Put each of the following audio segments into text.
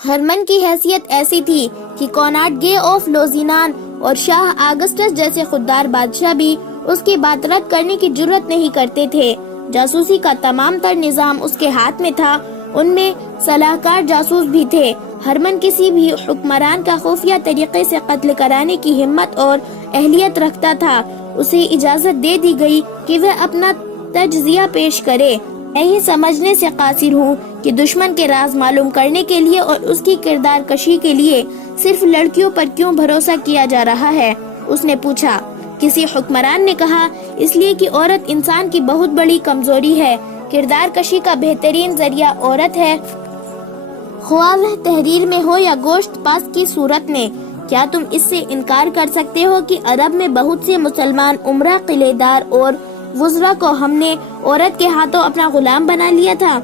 Hermann کی حیثیت ایسی تھی کہ کوناٹ گے آف لوزینان اور شاہ آگسٹس جیسے خوددار بادشاہ بھی اس کی بات رد کرنے کی جرت نہیں کرتے تھے۔ جاسوسی کا تمام تر نظام اس کے ہاتھ میں تھا، ان میں صلاحکار جاسوس بھی تھے۔ ہرمن کسی بھی حکمران کا خفیہ طریقے سے قتل کرانے کی ہمت اور اہلیت رکھتا تھا۔ اسے اجازت دے دی گئی کہ وہ اپنا تجزیہ پیش کرے۔ میں یہ سمجھنے سے قاصر ہوں کہ دشمن کے راز معلوم کرنے کے لیے اور اس کی کردار کشی کے لیے صرف لڑکیوں پر کیوں بھروسہ کیا جا رہا ہے؟ اس نے پوچھا۔ کسی حکمران نے کہا، اس لیے کہ عورت انسان کی بہت بڑی کمزوری ہے۔ کردار کشی کا بہترین ذریعہ عورت ہے، خواہ وہ تحریر میں ہو یا گوشت پاس کی صورت میں۔ کیا تم اس سے انکار کر سکتے ہو کہ عرب میں بہت سے مسلمان عمرہ، قلعے دار اور وزراء کو ہم نے عورت کے ہاتھوں اپنا غلام بنا لیا تھا؟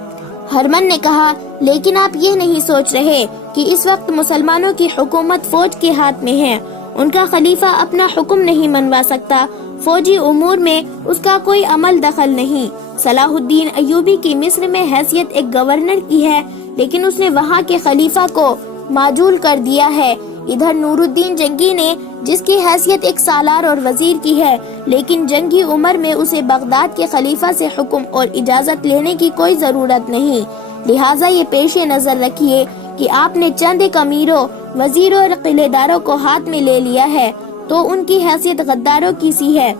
ہرمن نے کہا، لیکن آپ یہ نہیں سوچ رہے کہ اس وقت مسلمانوں کی حکومت فوج کے ہاتھ میں ہے۔ ان کا خلیفہ اپنا حکم نہیں منوا سکتا، فوجی امور میں اس کا کوئی عمل دخل نہیں۔ صلاح الدین ایوبی کی مصر میں حیثیت ایک گورنر کی ہے، لیکن اس نے وہاں کے خلیفہ کو معزول کر دیا ہے۔ ادھر نور الدین جنگی نے، جس کی حیثیت ایک سالار اور وزیر کی ہے، لیکن جنگی عمر میں اسے بغداد کے خلیفہ سے حکم اور اجازت لینے کی کوئی ضرورت نہیں۔ لہٰذا یہ پیش نظر رکھیے کہ آپ نے چند ایک امیروں، وزیروں اور قلعے داروں کو ہاتھ میں لے لیا ہے تو ان کی حیثیت غداروں کی سی ہے۔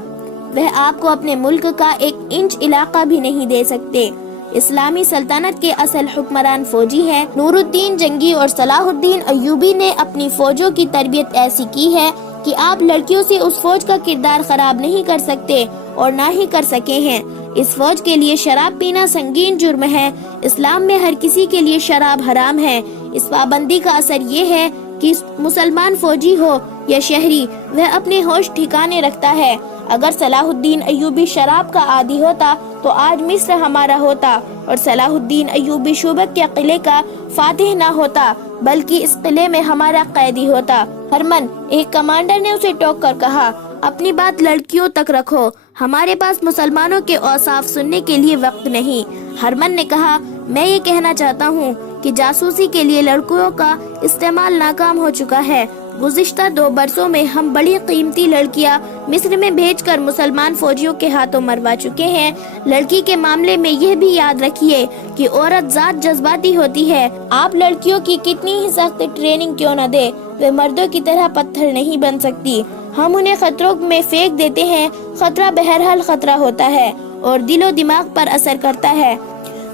وہ آپ کو اپنے ملک کا 1 انچ علاقہ بھی نہیں دے سکتے۔ اسلامی سلطنت کے اصل حکمران فوجی ہیں۔ نور الدین جنگی اور صلاح الدین ایوبی نے اپنی فوجوں کی تربیت ایسی کی ہے کہ آپ لڑکیوں سے اس فوج کا کردار خراب نہیں کر سکتے اور نہ ہی کر سکے ہیں۔ اس فوج کے لیے شراب پینا سنگین جرم ہے۔ اسلام میں ہر کسی کے لیے شراب حرام ہے۔ اس پابندی کا اثر یہ ہے کہ مسلمان فوجی ہو یا شہری، وہ اپنے ہوش ٹھکانے رکھتا ہے۔ اگر صلاح الدین ایوبی شراب کا عادی ہوتا تو آج مصر ہمارا ہوتا، اور صلاح الدین ایوبی شوبک کے قلعے کا فاتح نہ ہوتا بلکہ اس قلعے میں ہمارا قیدی ہوتا۔ ہرمن، ایک کمانڈر نے اسے ٹوک کر کہا، اپنی بات لڑکیوں تک رکھو، ہمارے پاس مسلمانوں کے اوصاف سننے کے لیے وقت نہیں۔ ہرمن نے کہا، میں یہ کہنا چاہتا ہوں کہ جاسوسی کے لیے لڑکیوں کا استعمال ناکام ہو چکا ہے۔ گزشتہ 2 برسوں میں ہم بڑی قیمتی لڑکیاں مصر میں بھیج کر مسلمان فوجیوں کے ہاتھوں مروا چکے ہیں۔ لڑکی کے معاملے میں یہ بھی یاد رکھیے کہ عورت ذات جذباتی ہوتی ہے۔ آپ لڑکیوں کی کتنی ہی سخت ٹریننگ کیوں نہ دے، وہ مردوں کی طرح پتھر نہیں بن سکتی۔ ہم انہیں خطروں میں پھینک دیتے ہیں۔ خطرہ بہرحال خطرہ ہوتا ہے اور دل و دماغ پر اثر کرتا ہے۔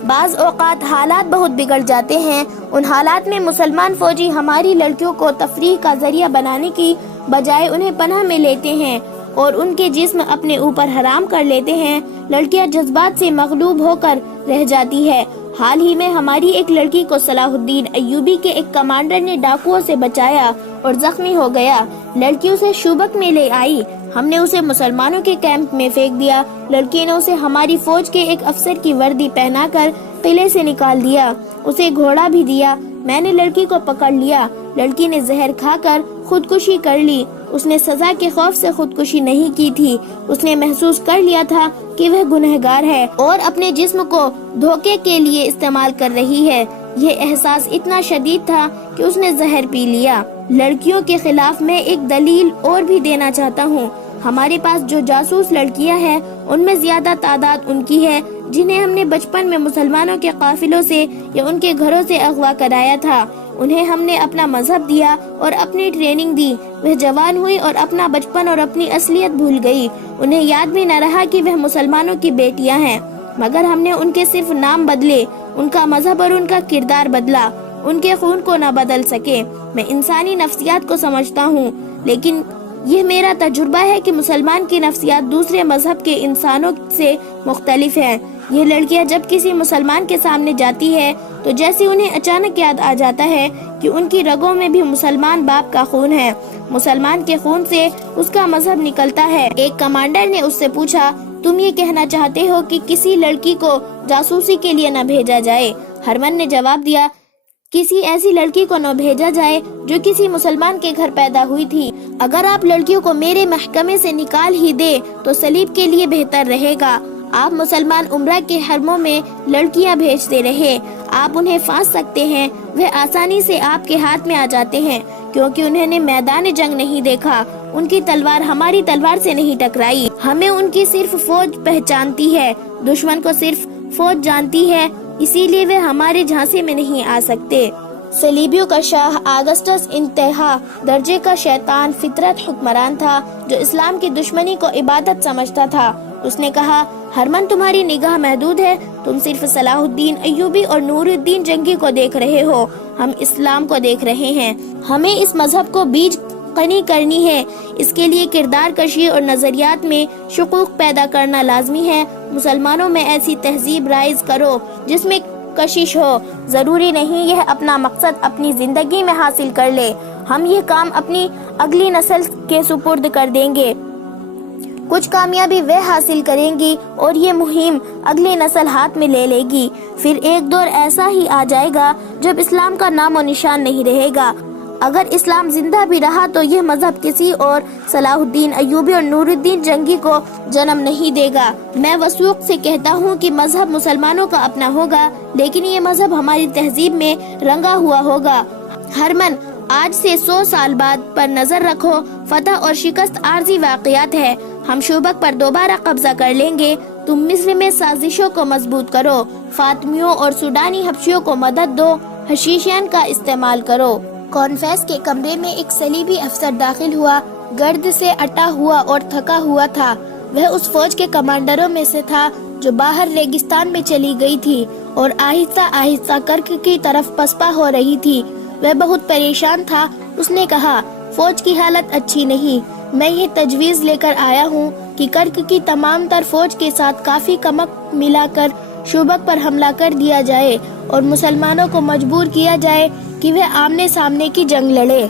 بعض اوقات حالات بہت بگڑ جاتے ہیں۔ ان حالات میں مسلمان فوجی ہماری لڑکیوں کو تفریح کا ذریعہ بنانے کی بجائے انہیں پناہ میں لیتے ہیں اور ان کے جسم اپنے اوپر حرام کر لیتے ہیں۔ لڑکیاں جذبات سے مغلوب ہو کر رہ جاتی ہے۔ حال ہی میں ہماری ایک لڑکی کو صلاح الدین ایوبی کے ایک کمانڈر نے ڈاکوؤں سے بچایا اور زخمی ہو گیا۔ لڑکی اسے شوبک میں لے آئی، ہم نے اسے مسلمانوں کے کیمپ میں پھینک دیا۔ لڑکی نے اسے ہماری فوج کے ایک افسر کی وردی پہنا کر قلعے سے نکال دیا، اسے گھوڑا بھی دیا۔ میں نے لڑکی کو پکڑ لیا، لڑکی نے زہر کھا کر خودکشی کر لی۔ اس نے سزا کے خوف سے خودکشی نہیں کی تھی، اس نے محسوس کر لیا تھا کہ وہ گنہگار ہے اور اپنے جسم کو دھوکے کے لیے استعمال کر رہی ہے۔ یہ احساس اتنا شدید تھا کہ اس نے زہر پی لیا۔ لڑکیوں کے خلاف میں ایک دلیل اور بھی دینا چاہتا ہوں۔ ہمارے پاس جو جاسوس لڑکیاں ہیں ان میں زیادہ تعداد ان کی ہے جنہیں ہم نے بچپن میں مسلمانوں کے قافلوں سے یا ان کے گھروں سے اغوا کرایا تھا۔ انہیں ہم نے اپنا مذہب دیا اور اپنی ٹریننگ دی۔ وہ جوان ہوئی اور اپنا بچپن اور اپنی اصلیت بھول گئی۔ انہیں یاد بھی نہ رہا کہ وہ مسلمانوں کی بیٹیاں ہیں، مگر ہم نے ان کے صرف نام بدلے، ان کا مذہب اور ان کا کردار بدلا، ان کے خون کو نہ بدل سکے۔ میں انسانی نفسیات کو سمجھتا ہوں، لیکن یہ میرا تجربہ ہے کہ مسلمان کی نفسیات دوسرے مذہب کے انسانوں سے مختلف ہیں۔ یہ لڑکیاں جب کسی مسلمان کے سامنے جاتی ہے تو جیسے انہیں اچانک یاد آ جاتا ہے کہ ان کی رگوں میں بھی مسلمان باپ کا خون ہے، مسلمان کے خون سے اس کا مذہب نکلتا ہے۔ ایک کمانڈر نے اس سے پوچھا، تم یہ کہنا چاہتے ہو کہ کسی لڑکی کو جاسوسی کے لیے نہ بھیجا جائے؟ ہرمن نے جواب دیا، کسی ایسی لڑکی کو نہ بھیجا جائے جو کسی مسلمان کے گھر پیدا ہوئی تھی۔ اگر آپ لڑکیوں کو میرے محکمے سے نکال ہی دے تو صلیب کے لیے بہتر رہے گا۔ آپ مسلمان عمرہ کے حرموں میں لڑکیاں بھیجتے رہے، آپ انہیں پھانس سکتے ہیں، وہ آسانی سے آپ کے ہاتھ میں آ جاتے ہیں، کیونکہ انہوں نے میدان جنگ نہیں دیکھا، ان کی تلوار ہماری تلوار سے نہیں ٹکرائی، ہمیں ان کی صرف فوج پہچانتی ہے، دشمن کو صرف فوج جانتی ہے، اسی لیے وہ ہمارے جھانسے میں نہیں آ سکتے۔ صلیبیوں کا شاہ آگسٹس انتہا درجے کا شیطان فطرت حکمران تھا جو اسلام کی دشمنی کو عبادت سمجھتا تھا۔ اس نے کہا، ہرمن تمہاری نگاہ محدود ہے، تم صرف صلاح الدین ایوبی اور نور الدین جنگی کو دیکھ رہے ہو، ہم اسلام کو دیکھ رہے ہیں، ہمیں اس مذہب کو بیج قنی کرنی ہے، اس کے لیے کردار کشی اور نظریات میں شقوق پیدا کرنا لازمی ہے۔ مسلمانوں میں ایسی تہذیب رائج کرو جس میں کشش ہو، ضروری نہیں یہ اپنا مقصد اپنی زندگی میں حاصل کر لے، ہم یہ کام اپنی اگلی نسل کے سپرد کر دیں گے، کچھ کامیابی وہ حاصل کریں گی اور یہ مہم اگلی نسل ہاتھ میں لے لے گی، پھر ایک دور ایسا ہی آ جائے گا جب اسلام کا نام و نشان نہیں رہے گا، اگر اسلام زندہ بھی رہا تو یہ مذہب کسی اور صلاح الدین ایوبی اور نور الدین جنگی کو جنم نہیں دے گا۔ میں وثوق سے کہتا ہوں کہ مذہب مسلمانوں کا اپنا ہوگا، لیکن یہ مذہب ہماری تہذیب میں رنگا ہوا ہوگا۔ ہرمن، آج سے 100 سال بعد پر نظر رکھو، فتح اور شکست عارضی واقعات ہے، ہم شوبک پر دوبارہ قبضہ کر لیں گے، تم مصر میں سازشوں کو مضبوط کرو، فاطمیوں اور سوڈانی حبشیوں کو مدد دو، حشیشین کا استعمال کرو۔ کانفرنس کے کمرے میں ایک صلیبی افسر داخل ہوا، گرد سے اٹا ہوا اور تھکا ہوا تھا، وہ اس فوج کے کمانڈروں میں سے تھا جو باہر ریگستان میں چلی گئی تھی اور آہستہ آہستہ کرک کی طرف پسپا ہو رہی تھی، وہ بہت پریشان تھا۔ اس نے کہا، فوج کی حالت اچھی نہیں، میں یہ تجویز لے کر آیا ہوں کہ کرک کی تمام تر فوج کے ساتھ کافی کمک ملا کر شوبک پر حملہ کر دیا جائے اور مسلمانوں کو مجبور کیا جائے کہ وہ آمنے سامنے کی جنگ لڑے۔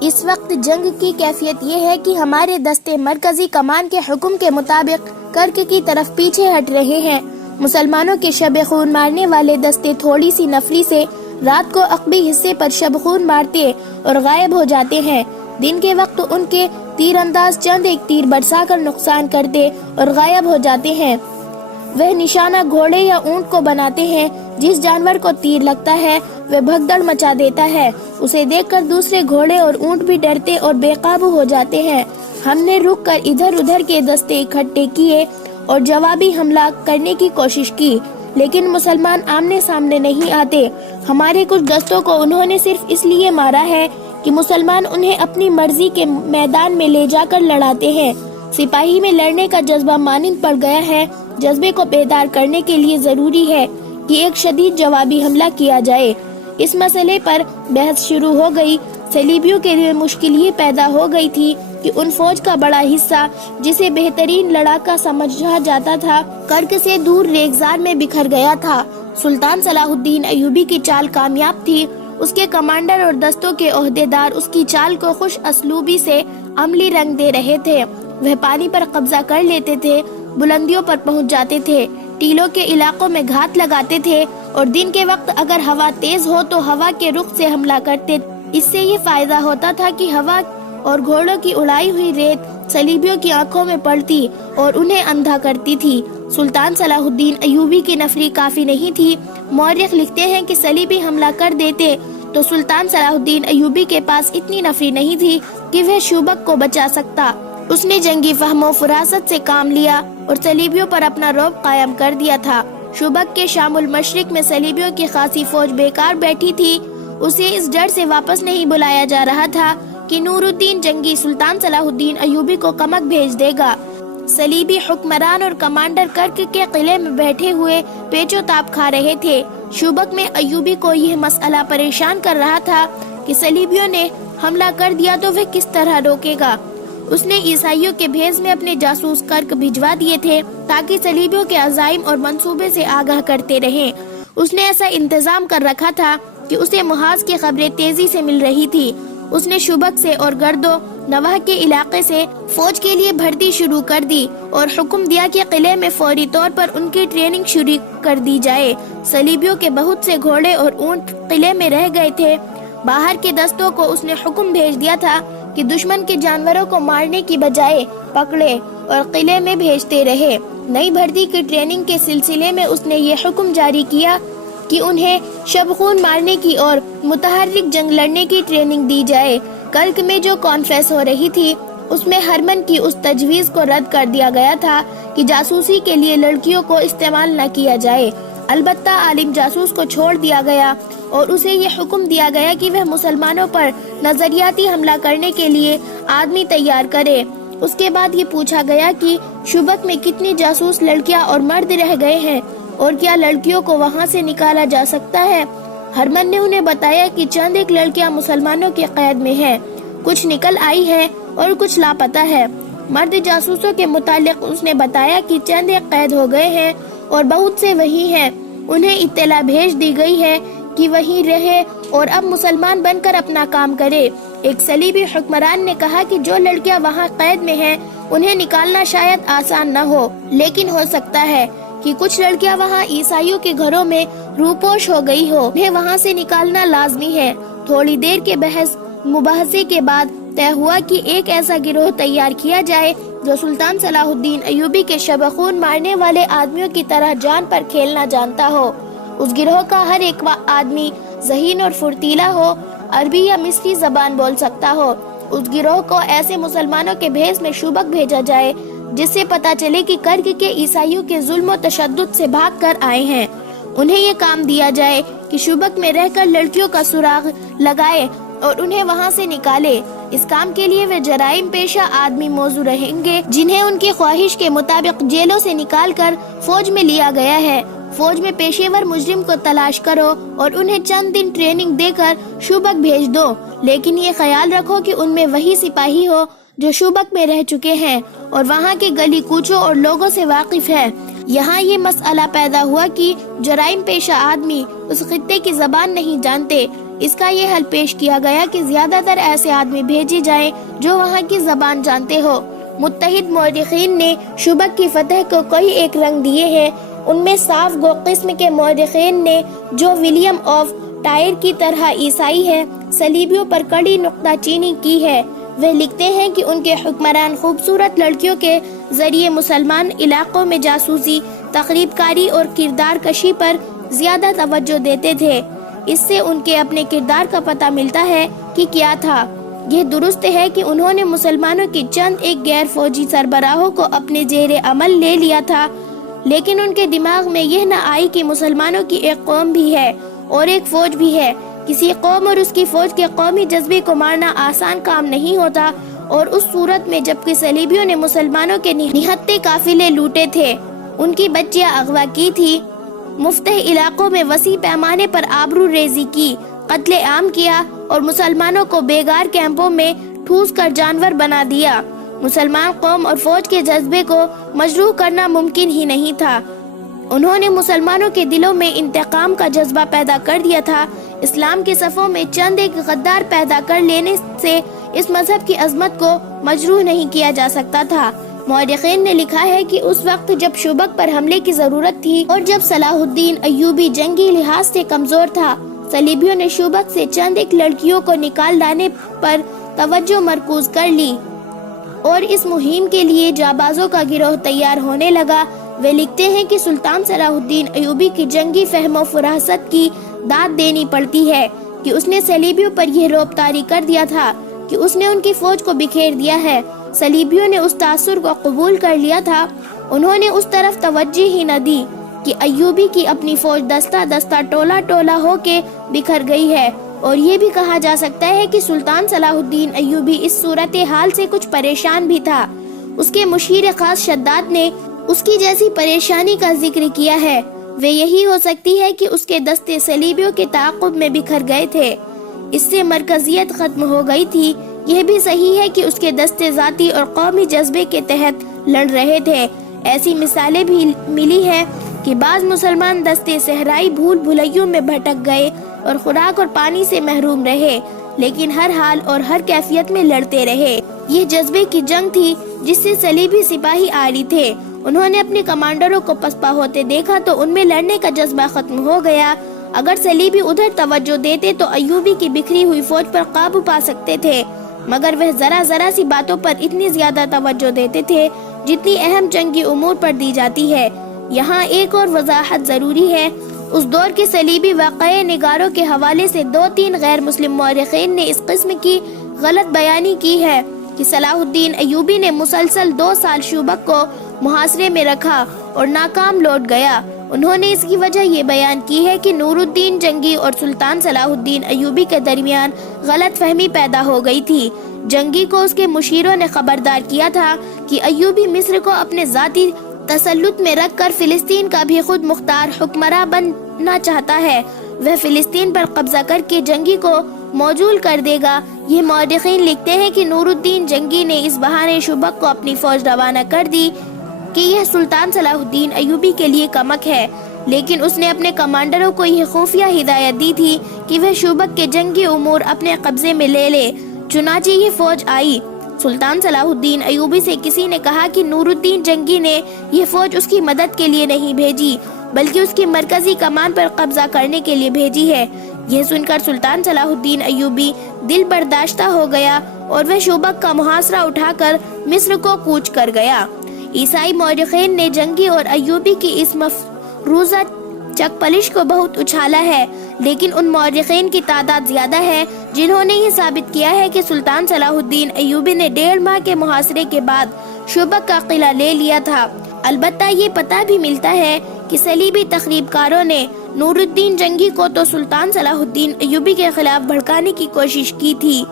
اس وقت جنگ کی کیفیت یہ ہے کہ ہمارے دستے مرکزی کمان کے حکم کے مطابق کرک کی طرف پیچھے ہٹ رہے ہیں، مسلمانوں کے شب خون مارنے والے دستے تھوڑی سی نفری سے رات کو عقبی حصے پر شب خون مارتے اور غائب ہو جاتے ہیں، دن کے وقت ان کے تیر انداز چند ایک تیر برسا کر نقصان کرتے اور غائب ہو جاتے ہیں، وہ نشانہ گھوڑے یا اونٹ کو بناتے ہیں، جس جانور کو تیر لگتا ہے وہ بھگدڑ مچا دیتا ہے، اسے دیکھ کر دوسرے گھوڑے اور اونٹ بھی ڈرتے اور بے قابو ہو جاتے ہیں۔ ہم نے رک کر ادھر ادھر کے دستے اکٹھے کیے اور جوابی حملہ کرنے کی کوشش کی، لیکن مسلمان آمنے سامنے نہیں آتے، ہمارے کچھ دستوں کو انہوں نے صرف اس لیے مارا ہے کہ مسلمان انہیں اپنی مرضی کے میدان میں لے جا کر لڑاتے ہیں، سپاہی میں لڑنے کا جذبہ مانند پڑ گیا ہے، جذبے کو بیدار کرنے کے لیے ضروری ہے کہ ایک شدید جوابی حملہ کیا جائے۔ اس مسئلے پر بحث شروع ہو گئی، صلیبیوں کے لیے مشکل یہ پیدا ہو گئی تھی کہ ان فوج کا بڑا حصہ جسے بہترین لڑاکا سمجھا جاتا تھا کرک سے دور ریگزار میں بکھر گیا تھا۔ سلطان صلاح الدین ایوبی کی چال کامیاب تھی، اس کے کمانڈر اور دستوں کے عہدیدار اس کی چال کو خوش اسلوبی سے عملی رنگ دے رہے تھے، وہ پانی پر قبضہ کر لیتے تھے، بلندیوں پر پہنچ جاتے تھے، ٹیلوں کے علاقوں میں گھات لگاتے تھے اور دن کے وقت اگر ہوا تیز ہو تو ہوا کے رخ سے حملہ کرتے۔ اس سے یہ فائدہ ہوتا تھا کہ ہوا اور گھوڑوں کی اڑائی ہوئی ریت صلیبیوں کی آنکھوں میں پڑتی اور انہیں اندھا کرتی تھی۔ سلطان صلاح الدین ایوبی کی نفری کافی نہیں تھی، مورخ لکھتے ہیں کہ صلیبی حملہ کر دیتے تو سلطان صلاح الدین ایوبی کے پاس اتنی نفری نہیں تھی کہ وہ شوبک کو بچا سکتا، اس نے جنگی فہم و فراست سے کام لیا اور صلیبیوں پر اپنا رعب قائم کر دیا تھا۔ شوبک کے شام المشرق میں صلیبیوں کی خاصی فوج بیکار بیٹھی تھی، اسے اس ڈر سے واپس نہیں بلایا جا رہا تھا کہ نور الدین جنگی سلطان صلاح الدین ایوبی کو کمک بھیج دے گا۔ صلیبی حکمران اور کمانڈر کرک کے قلعے میں بیٹھے ہوئے پیچو تاب کھا رہے تھے۔ شوبک میں ایوبی کو یہ مسئلہ پریشان کر رہا تھا کہ صلیبیوں نے حملہ کر دیا تو وہ کس طرح روکے گا۔ اس نے عیسائیوں کے بھیس میں اپنے جاسوس کرک بھجوا دیے تھے تاکہ صلیبیوں کے عزائم اور منصوبے سے آگاہ کرتے رہیں۔ اس نے ایسا انتظام کر رکھا تھا کہ اسے محاذ کی خبریں تیزی سے مل رہی تھی۔ اس نے شوبک سے اور گرد و نواح کے علاقے سے فوج کے لیے بھرتی شروع کر دی اور حکم دیا کہ قلعے میں فوری طور پر ان کی ٹریننگ شروع کر دی جائے۔ صلیبیوں کے بہت سے گھوڑے اور اونٹ قلعے میں رہ گئے تھے، باہر کے دستوں کو اس نے حکم بھیج دیا تھا کہ دشمن کے جانوروں کو مارنے کی بجائے پکڑے اور قلعے میں بھیجتے رہے۔ نئی بھرتی کی ٹریننگ کے سلسلے میں اس نے یہ حکم جاری کیا کہ انہیں شب خون مارنے کی اور متحرک جنگ لڑنے کی ٹریننگ دی جائے۔ کلک میں جو کانفرنس ہو رہی تھی اس میں ہرمن کی اس تجویز کو رد کر دیا گیا تھا کہ جاسوسی کے لیے لڑکیوں کو استعمال نہ کیا جائے۔ البتہ عالم جاسوس کو چھوڑ دیا گیا اور اسے یہ حکم دیا گیا کہ وہ مسلمانوں پر نظریاتی حملہ کرنے کے لیے آدمی تیار کرے۔ اس کے بعد یہ پوچھا گیا کہ شبک میں کتنی جاسوس لڑکیاں اور مرد رہ گئے ہیں اور کیا لڑکیوں کو وہاں سے نکالا جا سکتا ہے۔ ہرمن نے انہیں بتایا کہ چند ایک لڑکیاں مسلمانوں کے قید میں ہیں، کچھ نکل آئی ہیں اور کچھ لاپتہ ہے۔ مرد جاسوسوں کے متعلق اس نے بتایا کہ چند ایک قید ہو گئے ہیں اور بہت سے وہی ہیں، انہیں اطلاع بھیج دی گئی ہے کہ وہیں رہے اور اب مسلمان بن کر اپنا کام کرے۔ ایک صلیبی حکمران نے کہا کہ جو لڑکیاں وہاں قید میں ہیں انہیں نکالنا شاید آسان نہ ہو، لیکن ہو سکتا ہے کہ کچھ لڑکیاں وہاں عیسائیوں کے گھروں میں روپوش ہو گئی ہو، انہیں وہاں سے نکالنا لازمی ہے۔ تھوڑی دیر کے بحث مباحثے کے بعد طے ہوا کہ ایک ایسا گروہ تیار کیا جائے جو سلطان صلاح الدین ایوبی کے شب خون مارنے والے آدمیوں کی طرح جان پر کھیلنا جانتا ہو۔ اس گروہ کا ہر ایک آدمی ذہین اور فرتیلا ہو، عربی یا مصری زبان بول سکتا ہو۔ اس گروہ کو ایسے مسلمانوں کے بھیس میں شوبک بھیجا جائے جس سے پتا چلے کہ کرگ کے عیسائیوں کے ظلم و تشدد سے بھاگ کر آئے ہیں۔ انہیں یہ کام دیا جائے کہ شوبک میں رہ کر لڑکیوں کا سراغ لگائے اور انہیں وہاں سے نکالے۔ اس کام کے لیے وہ جرائم پیشہ آدمی موزوں رہیں گے جنہیں ان کی خواہش کے مطابق جیلوں سے نکال کر فوج میں لیا گیا ہے۔ فوج میں پیشے ور مجرم کو تلاش کرو اور انہیں چند دن ٹریننگ دے کر شوبک بھیج دو، لیکن یہ خیال رکھو کہ ان میں وہی سپاہی ہو جو شوبک میں رہ چکے ہیں اور وہاں کے گلی کوچوں اور لوگوں سے واقف ہے۔ یہاں یہ مسئلہ پیدا ہوا کہ جرائم پیشہ آدمی اس خطے کی زبان نہیں جانتے۔ اس کا یہ حل پیش کیا گیا کہ زیادہ تر ایسے آدمی بھیجے جائیں جو وہاں کی زبان جانتے ہو۔ متحد مورخین نے شوبک کی فتح کو کئی ایک رنگ دیے ہیں۔ ان میں صاف گو قسم کے مورخین نے جو ولیم آف ٹائر کی طرح عیسائی ہے صلیبیوں پر کڑی نقطہ چینی کی ہے۔ وہ لکھتے ہیں کہ ان کے حکمران خوبصورت لڑکیوں کے ذریعے مسلمان علاقوں میں جاسوسی، تخریب کاری اور کردار کشی پر زیادہ توجہ دیتے تھے۔ اس سے ان کے اپنے کردار کا پتہ ملتا ہے کہ کیا تھا۔ یہ درست ہے کہ انہوں نے مسلمانوں کی چند ایک غیر فوجی سربراہوں کو اپنے زیر عمل لے لیا تھا، لیکن ان کے دماغ میں یہ نہ آئی کہ مسلمانوں کی ایک قوم بھی ہے اور ایک فوج بھی ہے۔ کسی قوم اور اس کی فوج کے قومی جذبے کو مارنا آسان کام نہیں ہوتا، اور اس صورت میں جبکہ صلیبیوں نے مسلمانوں کے نہتے قافلے لوٹے تھے، ان کی بچیاں اغوا کی تھی، مفتح علاقوں میں وسیع پیمانے پر آبرو ریزی کی، قتل عام کیا اور مسلمانوں کو بیگار کیمپوں میں ٹھوس کر جانور بنا دیا، مسلمان قوم اور فوج کے جذبے کو مجروح کرنا ممکن ہی نہیں تھا۔ انہوں نے مسلمانوں کے دلوں میں انتقام کا جذبہ پیدا کر دیا تھا۔ اسلام کے صفوں میں چند ایک غدار پیدا کر لینے سے اس مذہب کی عظمت کو مجروح نہیں کیا جا سکتا تھا۔ مورخین نے لکھا ہے کہ اس وقت جب شوبک پر حملے کی ضرورت تھی اور جب صلاح الدین ایوبی جنگی لحاظ سے کمزور تھا، صلیبیوں نے شوبک سے چند ایک لڑکیوں کو نکال لانے پر توجہ مرکوز کر لی اور اس مہم کے لیے جابازوں کا گروہ تیار ہونے لگا۔ وہ لکھتے ہیں کہ سلطان صلاح الدین ایوبی کی جنگی فہم و فراست کی داد دینی پڑتی ہے کہ اس نے صلیبیوں پر یہ رعب طاری کر دیا تھا کہ اس نے ان کی فوج کو بکھیر دیا ہے۔ صلیبیوں نے اس تاثر کو قبول کر لیا تھا، انہوں نے اس طرف توجہ ہی نہ دی کہ ایوبی کی اپنی فوج دستہ دستہ ٹولہ ٹولہ ہو کے بکھر گئی ہے، اور یہ بھی کہا جا سکتا ہے کہ سلطان صلاح الدین ایوبی اس صورتحال سے کچھ پریشان بھی تھا۔ اس کے مشیر خاص شداد نے اس کی جیسی پریشانی کا ذکر کیا ہے۔ وہ یہی ہو سکتی ہے کہ اس کے دستے صلیبیوں کے تعاقب میں بکھر گئے تھے، اس سے مرکزیت ختم ہو گئی تھی۔ یہ بھی صحیح ہے کہ اس کے دستے ذاتی اور قومی جذبے کے تحت لڑ رہے تھے۔ ایسی مثالیں بھی ملی ہیں کہ بعض مسلمان دستے صحرائی بھول بھلیوں میں بھٹک گئے اور خوراک اور پانی سے محروم رہے، لیکن ہر حال اور ہر کیفیت میں لڑتے رہے۔ یہ جذبے کی جنگ تھی جس سے صلیبی سپاہی آری تھے۔ انہوں نے اپنے کمانڈروں کو پسپا ہوتے دیکھا تو ان میں لڑنے کا جذبہ ختم ہو گیا۔ اگر صلیبی ادھر توجہ دیتے تو ایوبی کی بکھری ہوئی فوج پر قابو پا سکتے تھے، مگر وہ ذرا ذرا سی باتوں پر اتنی زیادہ توجہ دیتے تھے جتنی اہم جنگی امور پر دی جاتی ہے۔ یہاں ایک اور وضاحت ضروری ہے۔ اس دور کے صلیبی واقعہ نگاروں کے حوالے سے 2-3 غیر مسلم مورخین نے اس قسم کی غلط بیانی کی ہے کہ صلاح الدین ایوبی نے مسلسل 2 سال شوبک کو محاصرے میں رکھا اور ناکام لوٹ گیا۔ انہوں نے اس کی وجہ یہ بیان کی ہے کہ نور الدین جنگی اور سلطان صلاح الدین ایوبی کے درمیان غلط فہمی پیدا ہو گئی تھی۔ جنگی کو اس کے مشیروں نے خبردار کیا تھا کہ ایوبی مصر کو اپنے ذاتی تسلط میں رکھ کر فلسطین کا بھی خود مختار حکمراں بننا چاہتا ہے۔ وہ فلسطین پر قبضہ کر کے جنگی کو موجول کر دے گا۔ یہ مورخین لکھتے ہیں کہ نور الدین جنگی نے اس بہانے شوبک کو اپنی فوج روانہ کر دی کہ یہ سلطان صلاح الدین ایوبی کے لیے کمک ہے، لیکن اس نے اپنے کمانڈروں کو یہ خفیہ ہدایت دی تھی کہ وہ شوبک کے جنگی امور اپنے قبضے میں لے لے۔ چنانچہ یہ فوج آئی۔ سلطان صلاح الدین ایوبی سے کسی نے کہا کہ نور الدین جنگی نے یہ فوج اس کی مدد کے لیے نہیں بھیجی بلکہ اس کی مرکزی کمان پر قبضہ کرنے کے لیے بھیجی ہے۔ یہ سن کر سلطان صلاح الدین ایوبی دل برداشتہ ہو گیا اور وہ شوبک کا محاصرہ اٹھا کر مصر کو کوچ کر گیا۔ عیسائی مورخین نے جنگی اور ایوبی کی اس مفروضہ چک پلش کو بہت اچھالا ہے، لیکن ان مورخین کی تعداد زیادہ ہے جنہوں نے یہ ثابت کیا ہے کہ سلطان صلاح الدین ایوبی نے 1.5 ماہ کے محاصرے کے بعد شوبک کا قلعہ لے لیا تھا۔ البتہ یہ پتہ بھی ملتا ہے کہ صلیبی تخریب کاروں نے نور الدین جنگی کو تو سلطان صلاح الدین ایوبی کے خلاف بھڑکانے کی کوشش کی تھی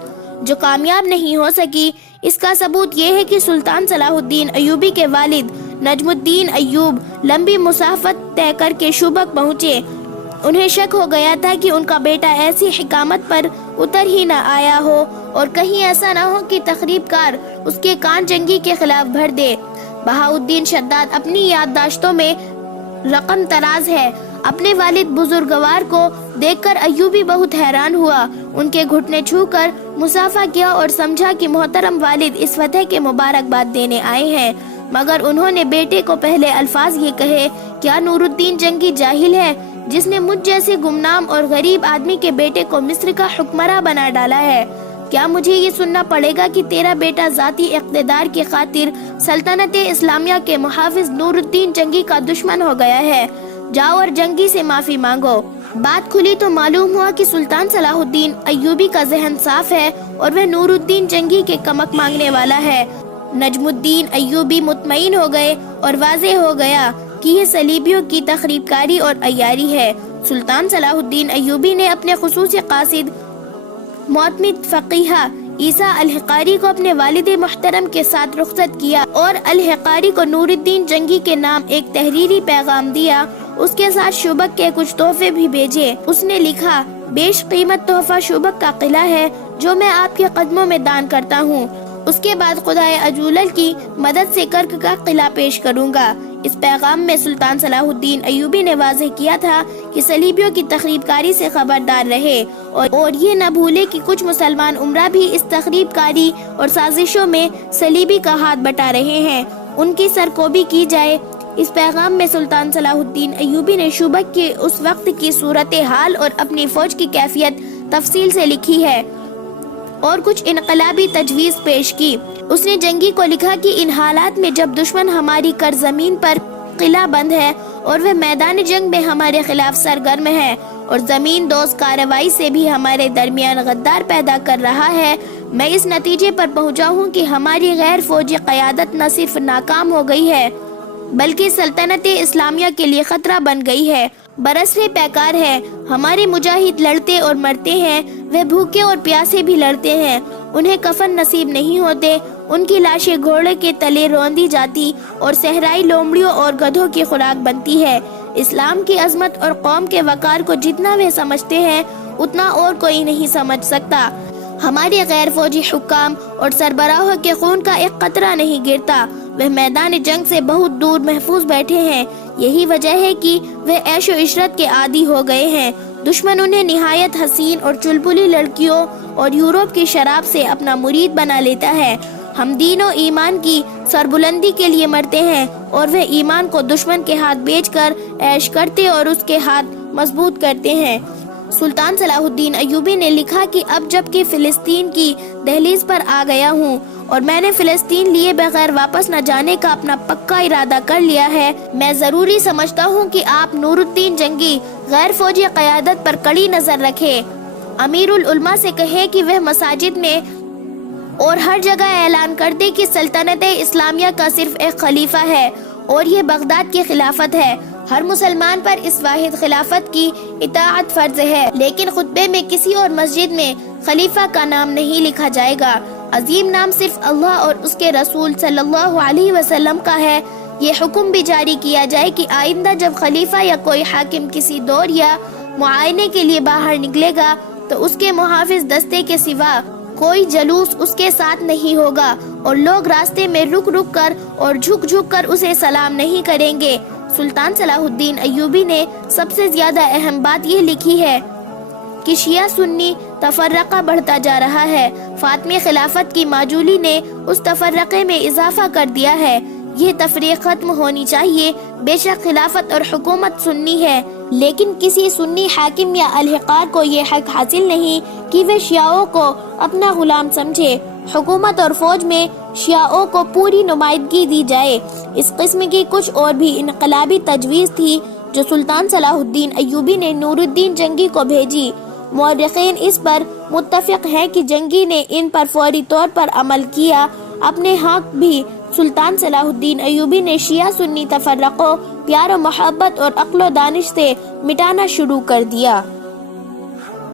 جو کامیاب نہیں ہو سکی۔ اس کا ثبوت یہ ہے کہ سلطان صلاح الدین ایوبی کے والد نجم الدین ایوب لمبی مسافت طے کر کے شوبک پہنچے۔ انہیں شک ہو گیا تھا کہ ان کا بیٹا ایسی حکامت پر اتر ہی نہ آیا ہو اور کہیں ایسا نہ ہو کہ تخریب کار اس کے کان جنگی کے خلاف بھر دے۔ بہاؤالدین شداد اپنی یادداشتوں میں رقم تراز ہے۔ اپنے والد بزرگوار کو دیکھ کر ایوبی بہت حیران ہوا، ان کے گھٹنے چھو کر مصافحہ کیا اور سمجھا کہ محترم والد اس فتح کے مبارکباد دینے آئے ہیں، مگر انہوں نے بیٹے کو پہلے الفاظ یہ کہے، کیا نور الدین جنگی جاہل ہے جس نے مجھ جیسے گمنام اور غریب آدمی کے بیٹے کو مصر کا حکمراں بنا ڈالا ہے؟ کیا مجھے یہ سننا پڑے گا کہ تیرا بیٹا ذاتی اقتدار کی خاطر سلطنت اسلامیہ کے محافظ نور الدین جنگی کا دشمن ہو گیا ہے؟ جاؤ اور جنگی سے معافی مانگو۔ بات کھلی تو معلوم ہوا کہ سلطان صلاح الدین ایوبی کا ذہن صاف ہے اور وہ نور الدین جنگی کے کمک مانگنے والا ہے۔ نجم الدین ایوبی مطمئن ہو گئے اور واضح ہو گیا کہ یہ صلیبیوں کی تخریب کاری اور عیاری ہے۔ سلطان صلاح الدین ایوبی نے اپنے خصوصی قاصد معتمد فقیہ عیسیٰ الحقاری کو اپنے والد محترم کے ساتھ رخصت کیا اور الحقاری کو نور الدین جنگی کے نام ایک تحریری پیغام دیا۔ اس کے ساتھ شوبک کے کچھ تحفے بھی بھیجے۔ اس نے لکھا، بیش قیمت تحفہ شوبک کا قلعہ ہے جو میں آپ کے قدموں میں دان کرتا ہوں۔ اس کے بعد خدائے عجولل کی مدد سے کرک کا قلعہ پیش کروں گا۔ اس پیغام میں سلطان صلاح الدین ایوبی نے واضح کیا تھا کہ صلیبیوں کی تخریب کاری سے خبردار رہے اور یہ نہ بھولے کہ کچھ مسلمان امراء بھی اس تخریب کاری اور سازشوں میں صلیبی کا ہاتھ بٹا رہے ہیں، ان کی سرکوبی کی جائے۔ اس پیغام میں سلطان صلاح الدین ایوبی نے شوبک کے اس وقت کی صورتحال اور اپنی فوج کی کیفیت تفصیل سے لکھی ہے اور کچھ انقلابی تجویز پیش کی۔ اس نے جنگی کو لکھا کہ ان حالات میں جب دشمن ہماری زمین پر قلعہ بند ہے اور وہ میدان جنگ میں ہمارے خلاف سرگرم ہے اور زمین دوز کارروائی سے بھی ہمارے درمیان غدار پیدا کر رہا ہے، میں اس نتیجے پر پہنچا ہوں کہ ہماری غیر فوجی قیادت نہ صرف ناکام ہو گئی ہے بلکہ سلطنت اسلامیہ کے لیے خطرہ بن گئی ہے، برسرے پیکار ہے۔ ہمارے مجاہد لڑتے اور مرتے ہیں، وہ بھوکے اور پیاسے بھی لڑتے ہیں، انہیں کفن نصیب نہیں ہوتے، ان کی لاشیں گھوڑے کے تلے روندی جاتی اور صحرائی لومڑیوں اور گدھوں کی خوراک بنتی ہے۔ اسلام کی عظمت اور قوم کے وقار کو جتنا وہ سمجھتے ہیں اتنا اور کوئی نہیں سمجھ سکتا۔ ہمارے غیر فوجی حکام اور سربراہوں کے خون کا ایک قطرہ نہیں گرتا، وہ میدان جنگ سے بہت دور محفوظ بیٹھے ہیں۔ یہی وجہ ہے کہ وہ عیش و عشرت کے عادی ہو گئے ہیں۔ دشمن انہیں نہایت حسین اور چلبلی لڑکیوں اور یورپ کی شراب سے اپنا مرید بنا لیتا ہے۔ ہم دین و ایمان کی سربلندی کے لیے مرتے ہیں اور وہ ایمان کو دشمن کے ہاتھ بیچ کر عیش کرتے اور اس کے ہاتھ مضبوط کرتے ہیں۔ سلطان صلاح الدین ایوبی نے لکھا کہ اب جب کہ فلسطین کی دہلیز پر آ گیا ہوں اور میں نے فلسطین لیے بغیر واپس نہ جانے کا اپنا پکا ارادہ کر لیا ہے، میں ضروری سمجھتا ہوں کہ آپ نور الدین جنگی غیر فوجی قیادت پر کڑی نظر رکھے۔ امیر العلماء سے کہے کہ وہ مساجد میں اور ہر جگہ اعلان کر دے کہ سلطنت اسلامیہ کا صرف ایک خلیفہ ہے اور یہ بغداد کی خلافت ہے۔ ہر مسلمان پر اس واحد خلافت کی اطاعت فرض ہے، لیکن خطبے میں کسی اور مسجد میں خلیفہ کا نام نہیں لکھا جائے گا۔ عظیم نام صرف اللہ اور اس کے رسول صلی اللہ علیہ وسلم کا ہے۔ یہ حکم بھی جاری کیا جائے کہ آئندہ جب خلیفہ یا کوئی حاکم کسی دور یا معائنے کے لیے باہر نکلے گا تو اس کے محافظ دستے کے سوا کوئی جلوس اس کے ساتھ نہیں ہوگا اور لوگ راستے میں رک رک کر اور جھک جھک کر اسے سلام نہیں کریں گے۔ سلطان صلاح الدین ایوبی نے سب سے زیادہ اہم بات یہ لکھی ہے کہ شیعہ سنی تفرقہ بڑھتا جا رہا ہے۔ فاطمی خلافت کی معجولی نے اس تفرقے میں اضافہ کر دیا ہے۔ یہ تفریق ختم ہونی چاہیے۔ بے شک خلافت اور حکومت سنی ہے، لیکن کسی سنی حاکم یا الحقار کو یہ حق حاصل نہیں کہ وہ شیعوں کو اپنا غلام سمجھے۔ حکومت اور فوج میں شیعوں کو پوری نمائندگی دی جائے۔ اس قسم کی کچھ اور بھی انقلابی تجویز تھی جو سلطان صلاح الدین ایوبی نے نور الدین جنگی کو بھیجی۔ مورخین اس پر متفق ہیں کہ جنگی نے ان پر فوری طور پر عمل کیا۔ اپنے حق بھی سلطان صلاح الدین ایوبی نے شیعہ سنی تفرقوں، پیار و محبت اور عقل و دانش سے مٹانا شروع کر دیا۔